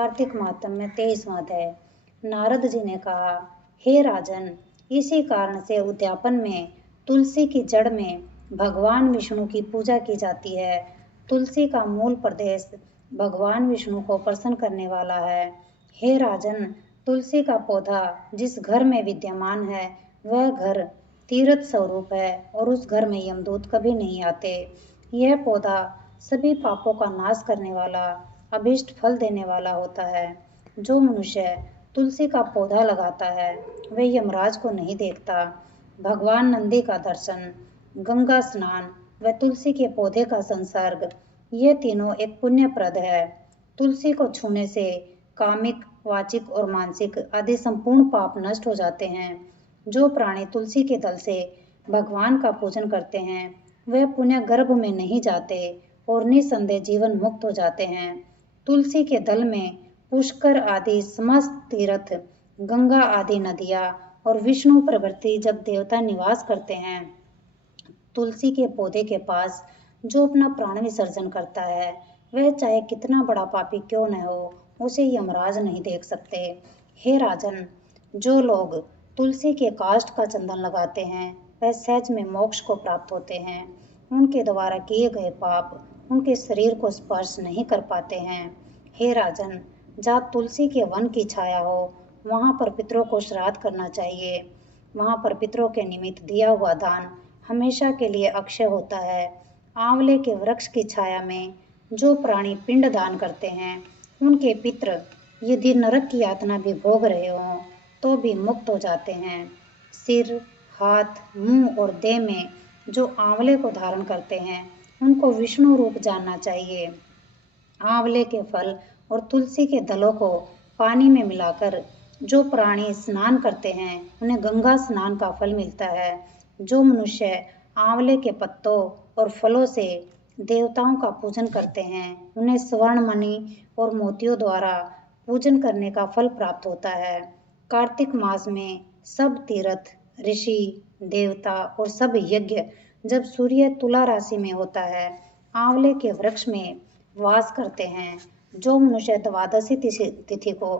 कार्तिक मातम में 23वां अध्याय। नारद जी ने कहा, हे राजन, इसी कारण से उद्यापन में तुलसी की जड़ में भगवान विष्णु की पूजा की जाती है। तुलसी का मूल प्रदेश भगवान विष्णु को प्रसन्न करने वाला है। हे राजन, तुलसी का पौधा जिस घर में विद्यमान है वह घर तीर्थ स्वरूप है और उस घर में यमदूत कभी नहीं आते। यह पौधा सभी पापों का नाश करने वाला, अभीष्ट फल देने वाला होता है। जो मनुष्य तुलसी का पौधा लगाता है वह यमराज को नहीं देखता। भगवान नंदी का दर्शन, गंगा स्नान व तुलसी के पौधे का संसर्ग, ये तीनों एक पुण्यप्रद है। तुलसी को छूने से कामिक, वाचिक और मानसिक आदि संपूर्ण पाप नष्ट हो जाते हैं। जो प्राणी तुलसी के दल से भगवान का पूजन करते हैं वह पुण्य गर्भ में नहीं जाते और निसंदेह जीवन मुक्त हो जाते हैं। तुलसी के दल में पुष्कर आदि समस्त तीर्थ, गंगा आदि नदियाँ और विष्णु प्रभृति जब देवता निवास करते हैं। तुलसी के पौधे के पास जो अपना प्राण विसर्जन करता है वह चाहे कितना बड़ा पापी क्यों न हो, उसे यमराज नहीं देख सकते। हे राजन, जो लोग तुलसी के काष्ठ का चंदन लगाते हैं वह सहज में मोक्ष को प्राप्त होते हैं। उनके द्वारा किए गए पाप उनके शरीर को स्पर्श नहीं कर पाते हैं। हे राजन, जहाँ तुलसी के वन की छाया हो वहाँ पर पितरों को श्राद्ध करना चाहिए। वहाँ पर पितरों के निमित्त दिया हुआ दान हमेशा के लिए अक्षय होता है। आंवले के वृक्ष की छाया में जो प्राणी पिंड दान करते हैं उनके पितर यदि नरक की यातना भी भोग रहे हों तो भी मुक्त हो जाते हैं। सिर, हाथ, मुंह और देह में जो आंवले को धारण करते हैं उनको विष्णु रूप जानना चाहिए। आंवले के फल और तुलसी के दलों को पानी में मिलाकर जो प्राणी स्नान करते हैं उन्हें गंगा स्नान का फल मिलता है। जो मनुष्य आंवले के पत्तों और फलों से देवताओं का पूजन करते हैं उन्हें स्वर्ण मणि और मोतियों द्वारा पूजन करने का फल प्राप्त होता है। कार्तिक मास में सब तीर्थ, ऋषि, देवता और सब यज्ञ जब सूर्य तुला राशि में होता है आंवले के वृक्ष में वास करते हैं। जो मनुष्य द्वादशी तिथि को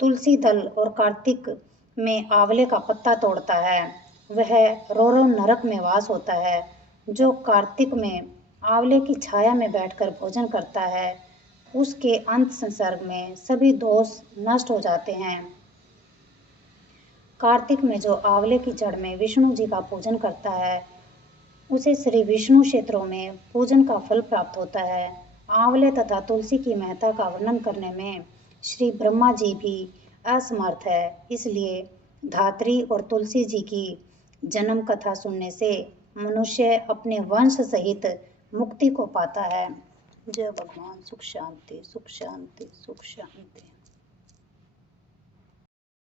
तुलसी दल और कार्तिक में आंवले का पत्ता तोड़ता है वह रोरव नरक में वास होता है। जो कार्तिक में आंवले की छाया में बैठकर भोजन करता है उसके अंत संसर्ग में सभी दोष नष्ट हो जाते हैं। कार्तिक में जो आंवले की जड़ में विष्णु जी का पूजन करता है उसे श्री विष्णु क्षेत्रों में पूजन का फल प्राप्त होता है। आंवले तथा तुलसी की महत्ता का वर्णन करने में श्री ब्रह्मा जी भी असमर्थ है। इसलिए धात्री और तुलसी जी की जन्म कथा सुनने से मनुष्य अपने वंश सहित मुक्ति को पाता है। जय भगवान। सुख शांति, सुख शांति, सुख शांति।